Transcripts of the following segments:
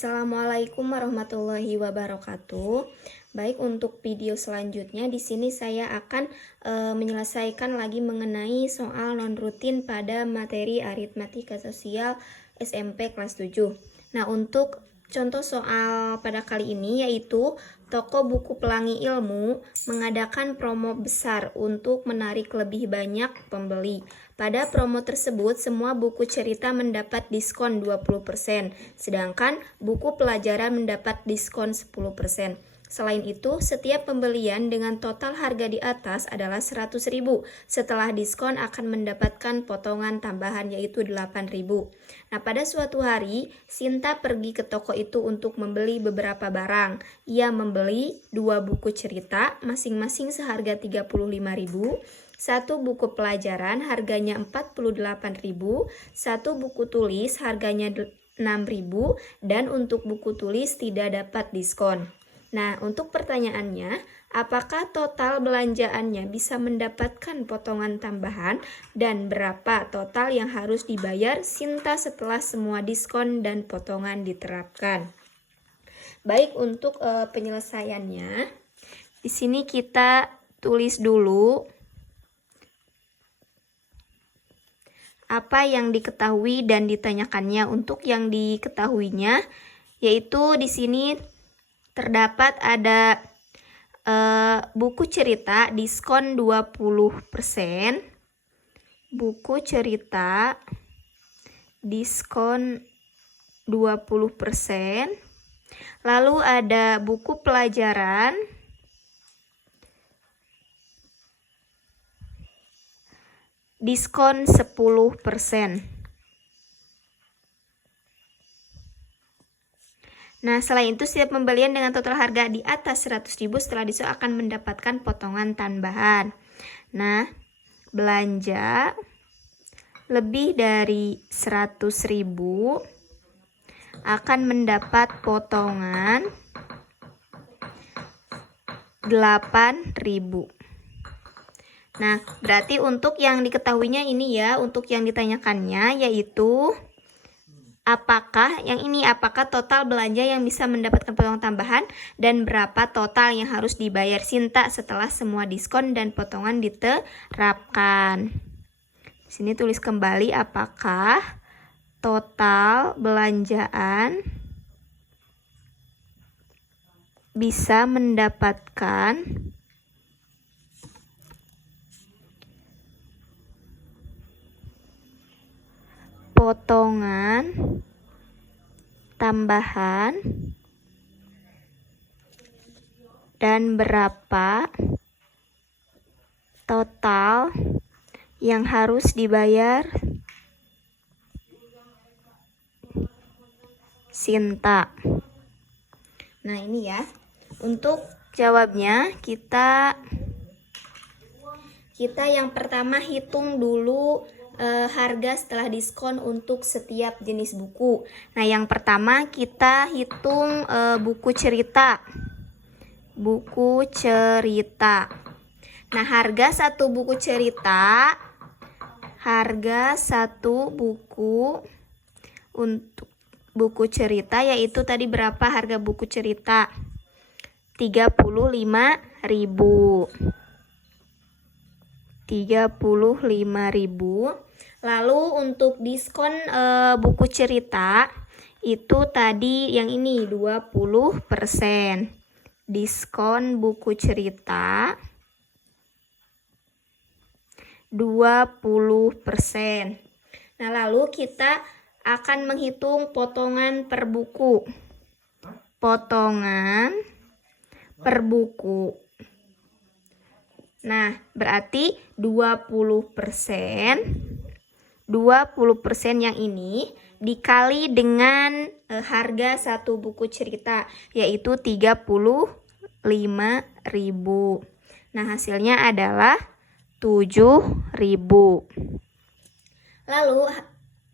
Assalamualaikum warahmatullahi wabarakatuh. Baik, untuk video selanjutnya di sini saya akan menyelesaikan lagi mengenai soal non rutin pada materi aritmatika sosial SMP kelas 7. Nah, untuk contoh soal pada kali ini yaitu toko buku Pelangi Ilmu mengadakan promo besar untuk menarik lebih banyak pembeli. Pada promo tersebut, semua buku cerita mendapat diskon 20%, sedangkan buku pelajaran mendapat diskon 10%. Selain itu, setiap pembelian dengan total harga di atas adalah 100.000. Setelah diskon akan mendapatkan potongan tambahan yaitu 8.000. Nah, pada suatu hari, Sinta pergi ke toko itu untuk membeli beberapa barang. Ia membeli 2 buku cerita, masing-masing seharga 35.000. 1 buku pelajaran harganya 48.000, 1 buku tulis harganya 6.000, dan untuk buku tulis tidak dapat diskon. Nah, untuk pertanyaannya, apakah total belanjaannya bisa mendapatkan potongan tambahan dan berapa total yang harus dibayar Sinta setelah semua diskon dan potongan diterapkan? Baik, untuk penyelesaiannya, di sini kita tulis dulu apa yang diketahui dan ditanyakannya. Untuk yang diketahuinya, yaitu di sini terdapat ada buku cerita diskon 20%, buku cerita diskon 20%, lalu ada buku pelajaran diskon 10%. Nah, selain itu setiap pembelian dengan total harga di atas 100.000 setelah diskon akan mendapatkan potongan tambahan. Nah, belanja lebih dari 100.000 akan mendapat potongan 8.000. Nah, berarti untuk yang diketahuinya ini ya, untuk yang ditanyakannya yaitu apakah total belanja yang bisa mendapatkan potongan tambahan dan berapa total yang harus dibayar Sinta setelah semua diskon dan potongan diterapkan. Di sini tulis kembali apakah total belanjaan bisa mendapatkan potongan tambahan dan berapa total yang harus dibayar Sinta. Nah, ini ya. Untuk jawabnya kita yang pertama hitung dulu harga setelah diskon untuk setiap jenis buku. Nah, yang pertama kita hitung buku cerita. Buku cerita. Nah, harga satu buku untuk buku cerita yaitu tadi berapa harga buku cerita? 35.000. 35.000. Lalu untuk diskon buku cerita itu tadi yang ini 20%. Diskon buku cerita 20%. Nah, lalu kita akan menghitung potongan per buku. Potongan per buku. Nah, berarti 20% yang ini dikali dengan harga satu buku cerita yaitu 35.000. Nah, hasilnya adalah 7.000. Lalu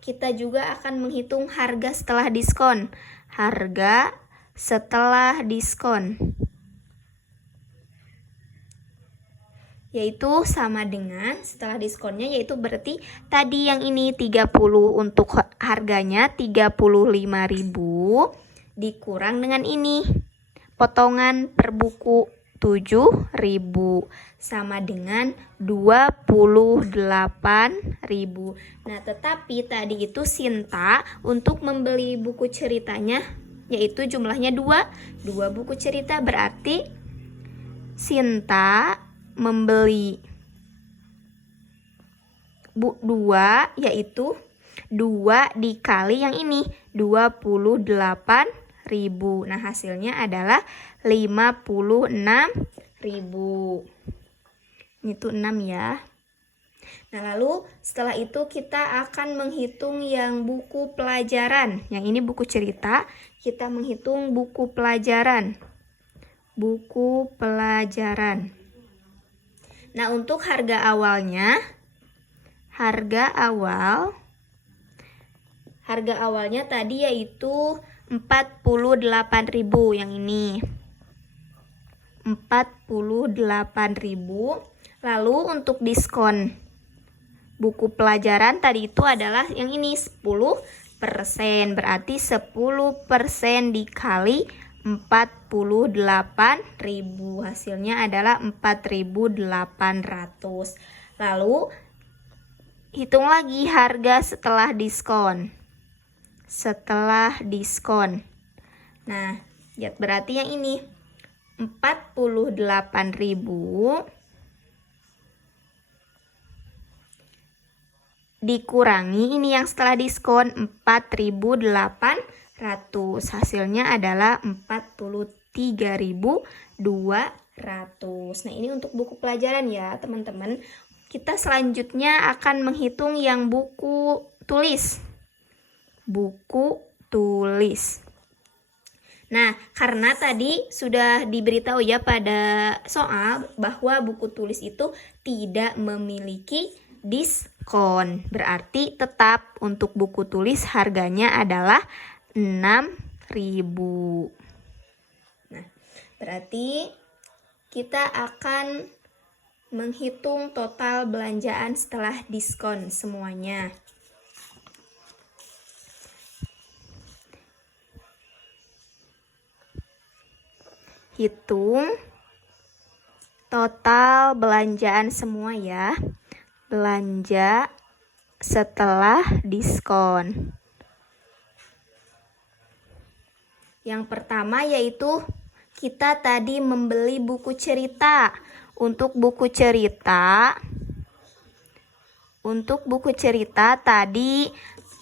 kita juga akan menghitung harga setelah diskon. Harga setelah diskon yaitu sama dengan setelah diskonnya, yaitu berarti tadi yang ini 30 untuk harganya 35.000 dikurang dengan ini. Potongan per buku 7.000 sama dengan 28.000. Nah, tetapi tadi itu Sinta untuk membeli buku ceritanya yaitu jumlahnya 2 buku cerita, berarti Sinta membeli 2 yaitu 2 dikali yang ini 28.000. Nah, hasilnya adalah 56.000. Itu 6 ya. Nah, lalu setelah itu kita akan menghitung yang buku pelajaran. Yang ini buku cerita, kita menghitung buku pelajaran. Buku pelajaran. Nah, untuk harga awalnya, harga awalnya tadi yaitu 48.000 yang ini. 48.000. Lalu untuk diskon buku pelajaran tadi itu adalah yang ini 10%. Berarti 10% dikali 48.000. Hasilnya adalah 4.800. Lalu hitung lagi harga setelah diskon. Nah, ya berarti yang ini 48.000 dikurangi ini yang setelah diskon 4.800. Hasilnya adalah 43.200. Nah, ini untuk buku pelajaran ya, teman-teman. Kita selanjutnya akan menghitung yang buku tulis. Buku tulis. Nah, karena tadi sudah diberitahu ya pada soal bahwa buku tulis itu tidak memiliki diskon. Berarti tetap untuk buku tulis harganya adalah 6.000. Nah, berarti kita akan menghitung total belanjaan setelah diskon semuanya. Hitung total belanjaan semua ya. Belanja setelah diskon. Yang pertama yaitu kita tadi membeli buku cerita. Untuk buku cerita tadi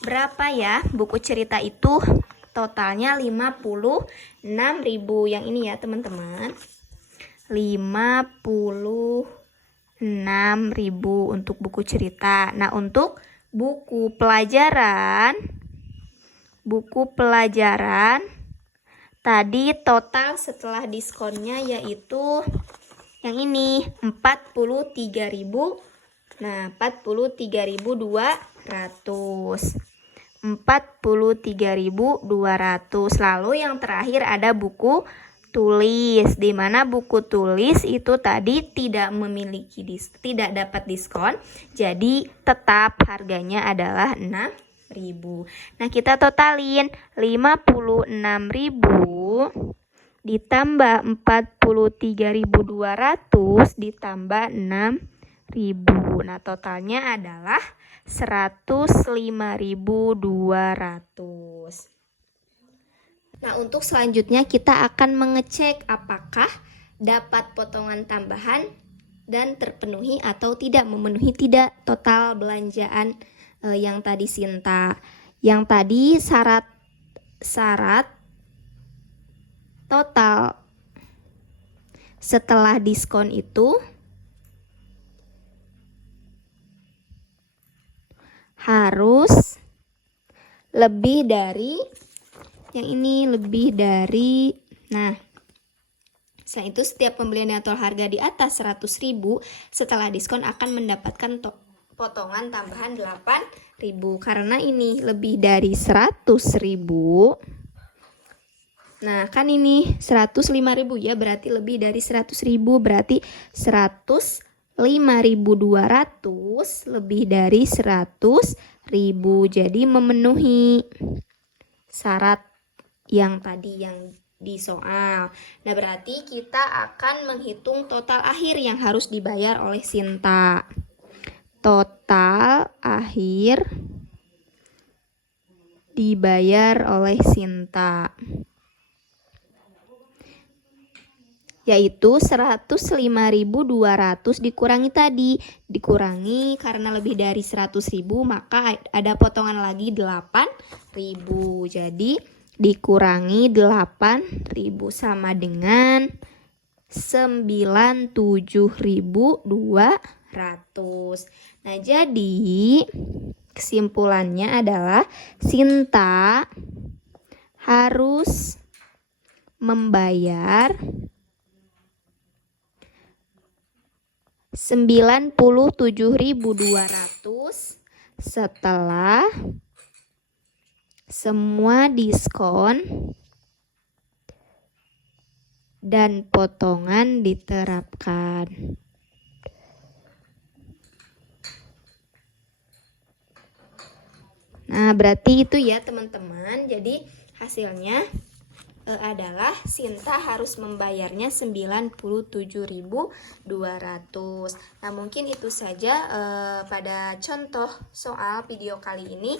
berapa ya? Buku cerita itu totalnya 56.000 yang ini ya, teman-teman. 56.000 untuk buku cerita. Nah, untuk buku pelajaran tadi total setelah diskonnya yaitu yang ini 43.000. Nah, 43.200. 43.200. Lalu yang terakhir ada buku tulis, di mana buku tulis itu tadi tidak dapat diskon, jadi tetap harganya adalah 6.000. Nah, kita totalin 56.000 ditambah 43.200 ditambah 6.000. Nah, totalnya adalah 105.200. Nah, untuk selanjutnya kita akan mengecek apakah dapat potongan tambahan dan terpenuhi atau tidak, memenuhi tidak total belanjaan yang tadi Sinta. Yang tadi syarat total setelah diskon itu harus lebih dari yang ini, nah, setelah itu setiap pembelian yang total harga di atas 100.000 setelah diskon akan mendapatkan potongan tambahan 8.000. Karena ini lebih dari 100.000, nah kan ini 105.000 ya, berarti lebih dari 100.000, berarti 105.200 lebih dari 100.000, jadi memenuhi syarat yang tadi yang di soal. Nah, berarti kita akan menghitung total akhir yang harus dibayar oleh Sinta. Total akhir dibayar oleh Sinta yaitu 105.200 dikurangi karena lebih dari 100.000 maka ada potongan lagi 8.000. Jadi dikurangi 8.000 sama dengan 97.200. Nah, jadi kesimpulannya adalah Sinta harus membayar 97.200 setelah semua diskon dan potongan diterapkan. Nah, berarti itu ya teman-teman. Jadi hasilnya adalah Sinta harus membayarnya 97.200. Nah, mungkin itu saja pada contoh soal video kali ini.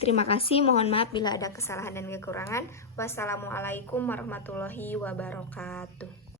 Terima kasih, mohon maaf bila ada kesalahan dan kekurangan. Wassalamualaikum warahmatullahi wabarakatuh.